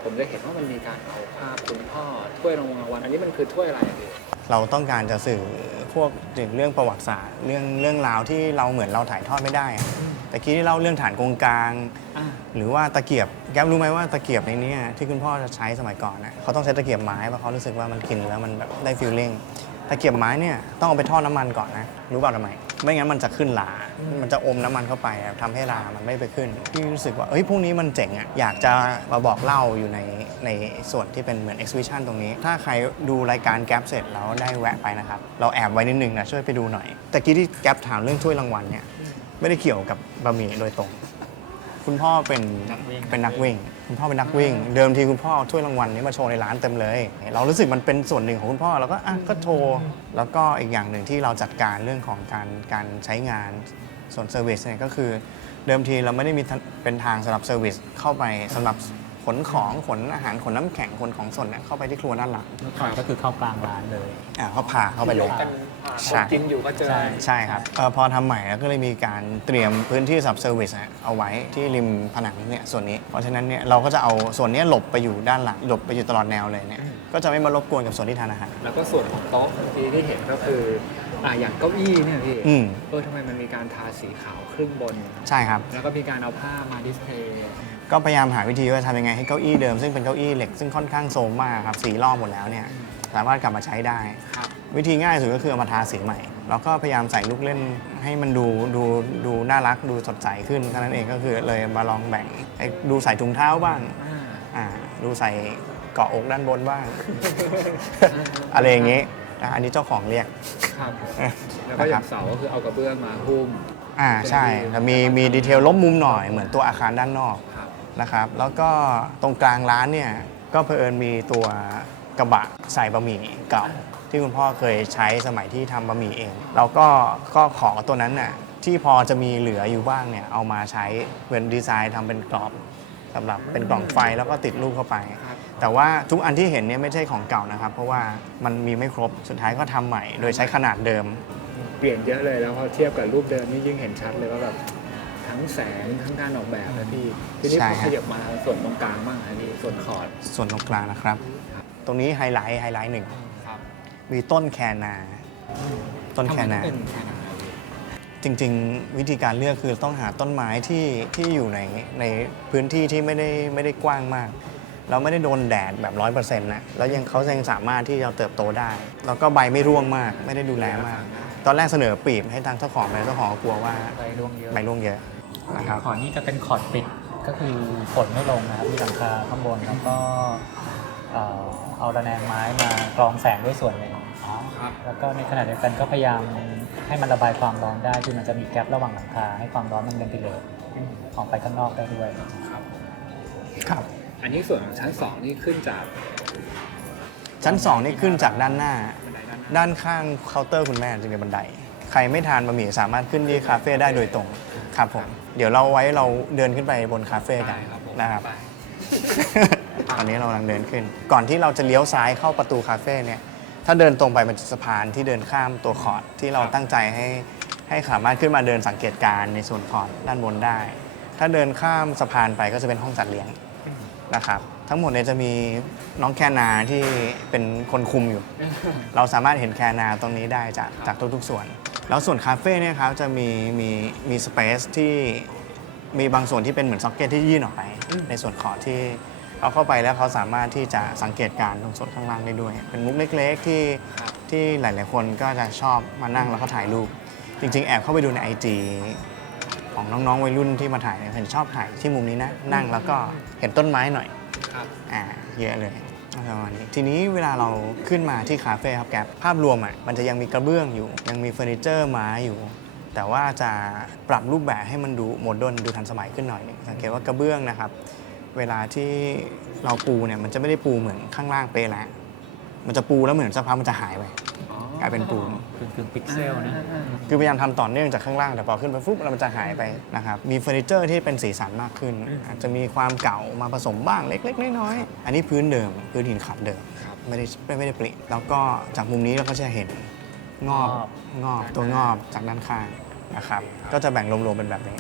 ผมจะเห็นว่ามันมีการเอาภาพคุณพ่อถ้วยรางวัลอันนี้มันคือถ้วยอะไรอะพี่ เราต้องการจะสื่อพวกถึงเรื่องประวัติศาสตร์เรื่องราวที่เราเหมือนเราถ่ายทอดไม่ได้อะแต่กี้ที่เล่าเรื่องฐานกงกลาง หรือว่าตะเกียบแก๊ปรู้ไหมว่าตะเกียบในนี้ที่คุณพ่อจะใช้สมัยก่อนนะเขาต้องใช้ตะเกียบไม้เพราะเขารู้สึกว่ามันกินแล้วมันแบบได้ฟีลลิ่งตะเกียบไม้เนี่ยต้องเอาไปทอดน้ำมันก่อนนะรู้เปล่าทำไมไม่งั้นมันจะขึ้นลามันจะอมน้ำมันเข้าไปทำให้ลามันไม่ไปขึ้นพี่รู้สึกว่าเอ้ยพวกนี้มันเจ๋งอ่ะอยากจะมาบอกเล่าอยู่ในส่วนที่เป็นเหมือน exhibition ตรงนี้ ถ้าใครดูรายการแก๊ปเสร็จแล้วได้แวะไปนะครับเราแอบไว้นิดนึงนะช่วยไปดูหน่อยแต่กี้ที่แก๊ปถามเรื่องถ้วยรางวัลเนี่ยไม่ได้เกี่ยวกับบะหมี่โดยตรง คุณพ่อเป็นนักวิ่งคุณพ่อเป็นนักวิ่ง เดิมทีคุณพ่อเอาถ้วยรางวัลนี้มาโชว์ในร้านเต็มเลย เรารู้สึกมันเป็นส่วนหนึ่งของคุณพ่อเราก็ก็โชว์แล้วก็อีกอย่างหนึ่งที่เราจัดการเรื่องของการใช้งานส่วนเซอร์วิสเนี่ยก็คือเดิมทีเราไม่ได้มีเป็นทางสำหรับเซอร์วิสเข้าไปสำหรับขนของขนอาหารขนน้ำแข็งขนของสดเนี่ยเข้าไปที่ครัวด้านหลัง เมื่อก่อนก็คือเข้ากลางร้านเลย เขาผ่าเข้าไปเลย กัน ใช่ กินอยู่ก็เจอ ใช่ครับพอทำใหม่แล้วก็เลยมีการเตรียมพื้นที่สำหรับเซอร์วิสเอาไว้ที่ริมผนังเนี่ยส่วนนี้ เพราะฉะนั้นเนี่ยเราก็จะเอาส่วนนี้หลบไปอยู่ด้านหลังหลบไปอยู่ตลอดแนวเลยเนี่ยก็จะไม่มารบกวนกับส่วนที่ทานอาหาร แล้วก็ส่วนของโต๊ะที่เห็นก็คืออย่างเก้าอี้เนี่ยพี่ อืม ทำไมมันมีการทาสีขาวครึ่งบน ใช่ครับ แล้วก็มีการเอาผ้ามาดิสเพลย์ ก็พยายามหาวิธีว่าทำยังไงให้เก้าอี้เดิมซึ่งเป็นเก้าอี้เหล็กซึ่งค่อนข้างโทรมมากครับสีลอกหมดแล้วเนี่ยสามารถกลับมาใช้ได้ ครับ วิธีง่ายสุดก็คือเอามาทาสีใหม่ แล้วก็พยายามใส่ลูกเล่นให้มันดูน่ารักดูสดใสขึ้นเท่านั้นเองก็คือเลยมาลองแบ่งให้ดูใส่ถุงเท้าบ้างดูใส่เกาะอกด้านบนบ้าง อะไรอย่างนี้นะอันนี้เจ้าของเรียก ครับ แล้วก็อย่างเสาก็คือเอากระเบื้องมาหุ้ม ใช่แต่มีดีเทลลบมุมหน่อยเหมือนตัวอาคารด้านนอก ครับ นะครับแล้วก็ตรงกลางร้านเนี่ยก็เผอิญมีตัวกระบะใส่บะหมี่เก่าที่คุณพ่อเคยใช้สมัยที่ทำบะหมี่เองเราก็ขอตัวนั้นน่ะที่พอจะมีเหลืออยู่บ้างเนี่ยเอามาใช้เป็นดีไซน์ทำเป็นกรอบสำหรับเป็นกล่องไฟแล้วก็ติดรูปเข้าไป ครับ แต่ว่าทุกอันที่เห็นเนี่ยไม่ใช่ของเก่านะครับเพราะว่ามันมีไม่ครบสุดท้ายก็ทำใหม่โดยใช้ขนาดเดิม เปลี่ยนเยอะเลยแล้วพอเทียบกับรูปเดิมนี่ยิ่งเห็นชัดเลยว่าแบบทั้งแสงทั้งการออกแบบนะพี่ทีนี้ ใช่ พอ ครับ ขยับมาส่วนตรงกลางบ้างนะพี่ส่วนคอร์ด ส่วนตรงกลางนะครับ ตรงนี้ไฮไลท์หนึ่ง ครับ มีต้นแคนาต้นแคนา เป็นแคนา จริงๆ วิธีการเลือกคือต้องหาต้นไม้ที่อยู่ในพื้นที่ที่ไม่ได้กว้างมากเราไม่ได้โดนแดดแบบ 100% นะแล้วเขายังสามารถที่จะเติบโตได้แล้วก็ใบไม่ร่วงมากไม่ได้ดูแลมาก ตอนแรกเสนอปีบให้ทางเจ้าของเจ้าของกลัวว่า ใบร่วงเยอะ ใบร่วงเยอะนะครับ ขอนี่จะเป็นขอดปิดก็คือฝนไม่ลงนะครับมีหลังคาข้างบนแล้วก็เอาระแนงไม้มากรองแสงด้วยส่วนหนึ่งแล้วก็ในขณะเดียวกันก็พยายามให้มันระบายความร้อนได้คือมันจะมีแกลบระหว่างหลังคาให้ความร้อนมันเวนติเลตออกไปข้างนอกได้ด้วยครับ อันนี้ส่วนของชั้น 2 นี่ขึ้นจาก ชั้น 2 นี่ขึ้นจากด้านหน้า บันไดด้าน ด้านข้างเคาน์เตอร์คุณแม่จะมีบันไดใครไม่ทานบะหมี่สามารถขึ้นที่คาเฟ่ได้โดยตรงครับผมเดี๋ยวเราเราเดินขึ้นไปบนคาเฟ่กันนะครับ ตอนนี้เรากำลังเดินขึ้น ก่อนที่เราจะเลี้ยวซ้ายเข้าประตูคาเฟ่เนี่ยถ้าเดินตรงไปมันจะสะพานที่เดินข้ามตัวคอร์ดที่เราตั้งใจให้สามารถขึ้นมาเดินสังเกตการณ์ในส่วนคอร์ดด้านบนได้ ถ้าเดินข้ามสะพานไปก็จะเป็นห้องจัดเลี้ยงนะครับทั้งหมดเนี่ยจะมีน้องแคนาที่เป็นคนคุมอยู่ เราสามารถเห็นแคนาตรงนี้ได้จากทุกๆส่วน แล้วส่วนคาเฟ่เนี่ยครับจะมีสเปซที่มีบางส่วนที่เป็นเหมือนซ็อกเก็ตที่ยื่นออกไปในส่วนคอร์ดที่เขาเข้าไปแล้วเขาสามารถที่จะสังเกตการณ์ตรงส่วนข้างล่างได้ด้วย เป็นมุกเล็กๆที่หลายๆคนก็จะชอบมานั่งแล้วก็ถ่ายรูป จริงๆแอบเข้าไปดูใน IG ของน้องๆวัยรุ่นที่มาถ่ายเนี่ยเห็นชอบถ่ายที่มุมนี้นะนั่งแล้วก็เห็นต้นไม้หน่อยเยอะเลยประมาณนี้ทีนี้เวลาเราขึ้นมาที่คาเฟ่ครับแกปภาพรวมมันจะยังมีกระเบื้องอยู่ยังมีเฟอร์นิเจอร์ไม้อยู่ แต่ว่าจะปรับรูปแบบให้มันดูโมเดิร์นดูทันสมัยขึ้นหน่อยนึงสังเกตว่ากระเบื้องนะครับเวลาที่เราปูเนี่ยมันจะไม่ได้ปูเหมือนข้างล่างเป๊ะแล้วมันจะปูแล้วเหมือนสักพักมันจะหายไปกลายเป็นปูน คือพิกเซลนะ คือพยายามทำต่อเนื่องจากข้างล่างแต่พอขึ้นไปฟุ๊บแล้วมันจะหายไปนะครับมีเฟอร์นิเจอร์ที่เป็นสีสันมากขึ้นอาจจะมีความเก่ามาผสมบ้างเล็กๆน้อยๆอันนี้พื้นเดิมพื้นหินขัดเดิมไม่ได้ปริแล้วก็จากมุมนี้เราก็จะเห็นงอบตัวงอบจากด้านข้างนะครับก็จะแบ่งรวมๆเป็นแบบนี้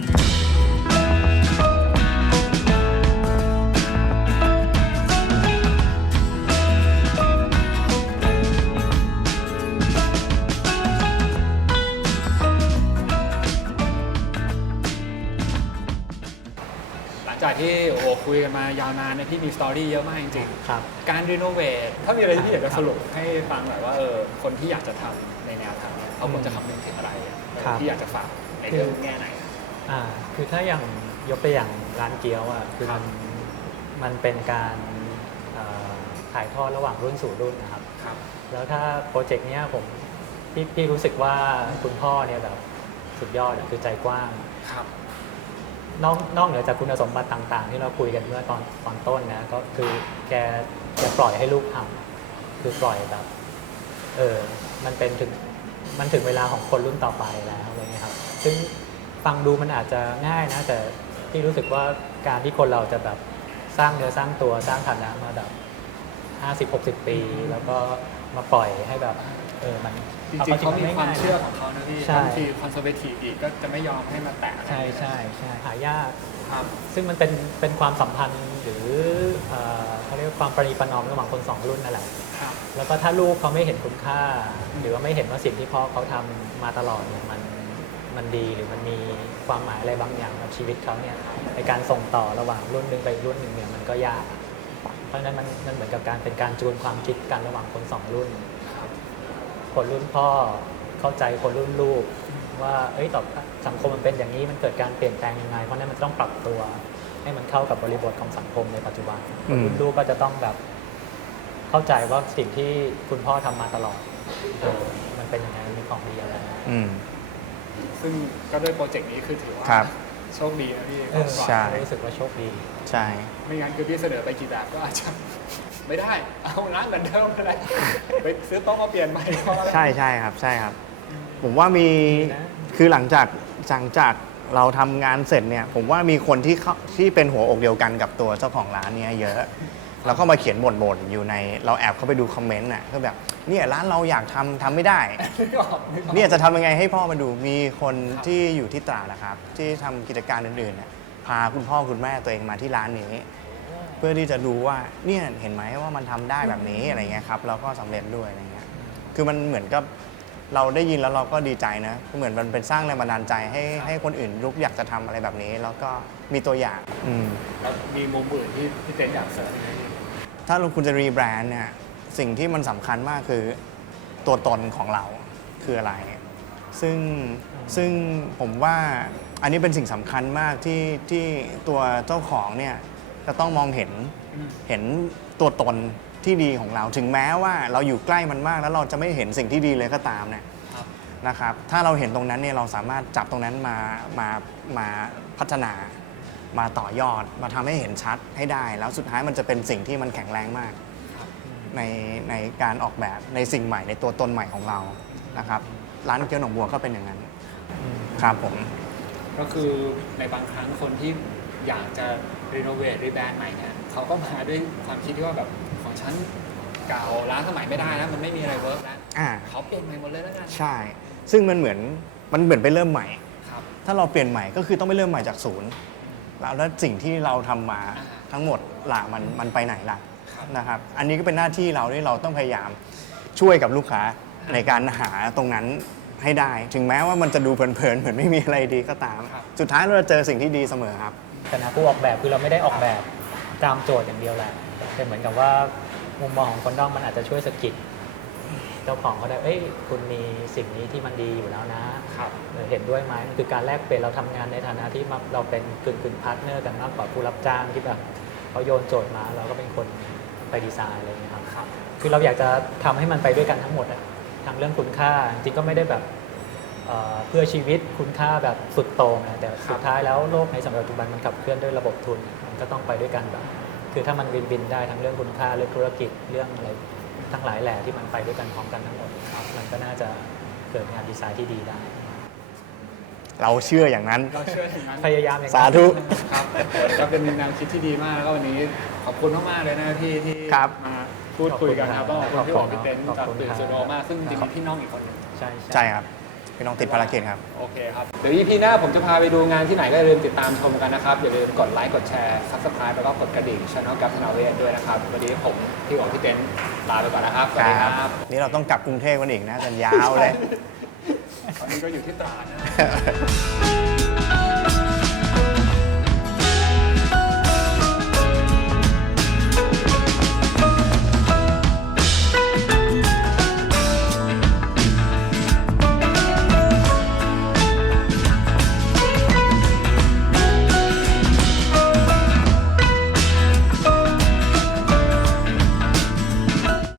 จากที่คุยกันมายาวนานเนี่ยพี่มีสตอรี่เยอะมากจริง ครับ ๆการรีโนเวทถ้ามีอะไรที่พี่อยากจะสรุปให้ฟังหน่อยว่าคนที่อยากจะทำในแนวทางนี้เขาควรจะคำนึงถึงอะไรที่อยากจะฝากในเรื่องแง่ไหนคือถ้าอย่างยกตัวอย่างร้านเกี๊ยวคือมันเป็นการถ่ายทอดระหว่างรุ่นสู่รุ่นนะครับแล้วถ้าโปรเจกต์นี้พี่รู้สึกว่าคุณพ่อเนี่ยแบบสุดยอดคือใจกว้างนอกเหนือจากคุณสมบัติต่างๆที่เราคุยกันเมื่อตอนต้นนะก็คือแกปล่อยให้ลูกทำคือปล่อยแบบมันถึงเวลาของคนรุ่นต่อไปแล้วอะไรเงี้ยครับซึ่งฟังดูมันอาจจะง่ายนะแต่พี่รู้สึกว่าการที่คนเราจะแบบสร้างเนื้อสร้างตัวสร้างฐานะมาแบบ50-60 ปีแล้วก็มาปล่อยให้แบบมันจริงๆเขามีความเชื่อของเขานะพี่บางทีคอนเซอร์เวทีฟอีกก็จะไม่ยอมให้มาแตะใช่หายากซึ่งมันเป็นความสัมพันธ์หรือเขาเรียกความประนีประนอมระหว่างคนสองรุ่นนั่นแหละแล้วก็ถ้าลูกเขาไม่เห็นคุณค่าหรือว่าไม่เห็นว่าสิ่งที่พ่อเขาทำมาตลอดเนี่ยมันดีหรือมันมีความหมายอะไรบางอย่างกับชีวิตเขาเนี่ยในการส่งต่อระหว่างรุ่นหนึ่งไปรุ่นหนึ่งเนี่ยมันก็ยากเพราะฉะนั้นมันเหมือนกับเป็นการจูนความคิดกันระหว่างคนสองรุ่นคนรุ่นพ่อเข้าใจคนรุ่นลูกว่าต่อสังคมมันเป็นอย่างนี้มันเกิดการเปลี่ยนแปลงยังไงเพราะนั้นมันต้องปรับตัวให้มันเข้ากับบริบทของสังคมในปัจจุบันคนรุ่นลูกก็จะต้องแบบเข้าใจว่าสิ่งที่คุณพ่อทำมาตลอดมันเป็นยังไงมีของดีอะไรซึ่งก็ด้วยโปรเจกต์นี้คือถือว่าโชคดีนะพี่ใช่รู้สึกว่าโชคดีใช่ไม่งั้นคือพี่เสนอไปกี่แบบก็อาจจะไม่ได้เอาร้านเหมือนเดิมอะไรไปซื้อโต๊ะมาเปลี่ยนใหม่ใช่ครับผมว่ามีคือหลังจากเราทำงานเสร็จเนี่ยผมว่ามีคนที่เป็นหัวอกเดียวกันกับตัวเจ้าของร้านเนี้ยเยอะแล้วก็มาเขียนบ่นอยู่ในเราแอบเข้าไปดูคอมเมนต์ก็แบบเนี่ยร้านเราอยากทำไม่ได้เนี่ยจะทำยังไงให้พ่อมาดูมีคนที่อยู่ที่ตราดนะครับที่ทำกิจการอื่นๆพาคุณพ่อคุณแม่ตัวเองมาที่ร้านนี้เพื่อที่จะดูว่าเนี่ยเห็นไหมว่ามันทำได้แบบนี้อะไรเงี้ยครับแล้วก็สำเร็จด้วยอะไรเงี้ยคือมันเหมือนกับ เราได้ยินแล้วเราก็ดีใจนะเหมือนมันเป็นสร้างแรงบันดาลใจให้คนอื่นลุกอยากจะทำอะไรแบบนี้ แล้วก็มีตัวอย่างแล้วมีมุมอื่นที่พี่เต้นอยากเสริมไหม ถ้าคุณจะรีแบรนด์เนี่ยสิ่งที่มันสำคัญมากคือตัวตนของเราคืออะไร ซึ่งผมว่าอันนี้เป็นสิ่งสำคัญมากที่ตัวเจ้าของเนี่ยจะต้องมองเห็นตัวตนที่ดีของเราถึงแม้ว่าเราอยู่ใกล้มันมากแล้วเราจะไม่เห็นสิ่งที่ดีเลยก็ตามเนี่ยนะครับถ้าเราเห็นตรงนั้นเนี่ยเราสามารถจับตรงนั้นมาพัฒนามาต่อยอดมาทำให้เห็นชัดให้ได้แล้วสุดท้ายมันจะเป็นสิ่งที่มันแข็งแรงมากในการออกแบบในสิ่งใหม่ในตัวตนใหม่ของเรานะครับร้านเกี๊ยวหนองบัวก็เป็นอย่างนั้นครับผมก็คือในบางครั้งคนที่อยากจะรีโนเวทรีแบรนด์ใหม่เนี่ยเขาก็มาด้วยความคิดที่ว่าแบบของฉันเก่าร้านสมัยไม่ได้แล้วมันไม่มีอะไรเวิร์กแล้วเขาเปลี่ยนใหม่หมดเลยแล้วกันใช่ซึ่งมันเหมือนไปเริ่มใหม่ถ้าเราเปลี่ยนใหม่ก็คือต้องไปเริ่มใหม่จากศูนย์แล้วสิ่งที่เราทำมาทั้งหมดล่ะมันไปไหนล่ะนะครับอันนี้ก็เป็นหน้าที่เราที่เราต้องพยายามช่วยกับลูกค้าในการหาตรงนั้นให้ได้ถึงแม้ว่ามันจะดูเพลินๆเหมือนไม่มีอะไรดีก็ตามสุดท้ายเราจะเจอสิ่งที่ดีเสมอครับแต่นะผู้ออกแบบคือเราไม่ได้ออกแบบตามโจทย์อย่างเดียวแหละแต่เหมือนกับว่ามุมมองของคนนอกมันอาจจะช่วยสกิดเจ้าของเขาได้คุณมีสิ่งนี้ที่มันดีอยู่แล้วนะครับเห็นด้วยไหมมันคือการแลกเปลี่ยนเราทำงานในฐานะที่เราเป็นกึ่งพาร์ทเนอร์กันมากกว่าผู้รับจ้างที่แบบเขาโยนโจทย์มาเราก็เป็นคนไปดีไซน์อะไรอย่างเงี้ยครับคือเราอยากจะทำให้มันไปด้วยกันทั้งหมดทางเรื่องคุณค่าจริงก็ไม่ได้แบบเพื่อชีวิตคุณค่าแบบสุดโต่งนะแต่สุดท้ายแล้วโลกในสมัยปัจจุบันมันขับเคลื่อนด้วยระบบทุนมันก็ต้องไปด้วยกันแบบคือถ้ามันวินได้ทั้งเรื่องคุณค่าเรื่องธุรกิจเรื่องอะไรทั้งหลายแหล่ที่มันไปด้วยกันพร้อมกันทั้งหมดมันก็น่าจะเกิดงานดีไซน์ที่ดีได้เราเชื่ออย่างนั้นพยายามอย่างนั้นสาธุครับก็เป็นแนวคิดที่ดีมากแล้วก็วันนี้ขอบคุณมากๆเลยนะที่มาพูดคุยกันครับต้องขอบคุณพี่เต้นจากตื่นสโนมากซึ่งจริงๆพี่น้องอีกคนนึงใช่ครับพี่น้องติดภารกิจครับโอเคครับเดี๋ยว EP หน้าผมจะพาไปดูงานที่ไหนก็อย่าลืมติดตามชมกันนะครับอย่าลืมกดไลค์กดแชร์ Subscribe แล้วก็กดกระดิ่ง Channel กับธนาเวศด้วยนะครับวันนี้ผมพี่ของพี่เต้นลาไปก่อนนะครับสวัสดีครับนี่เราต้องกลับกรุงเทพกันอีกนะจนยาวเลยตอนนี้ก็อยู่ที่ตราดนะ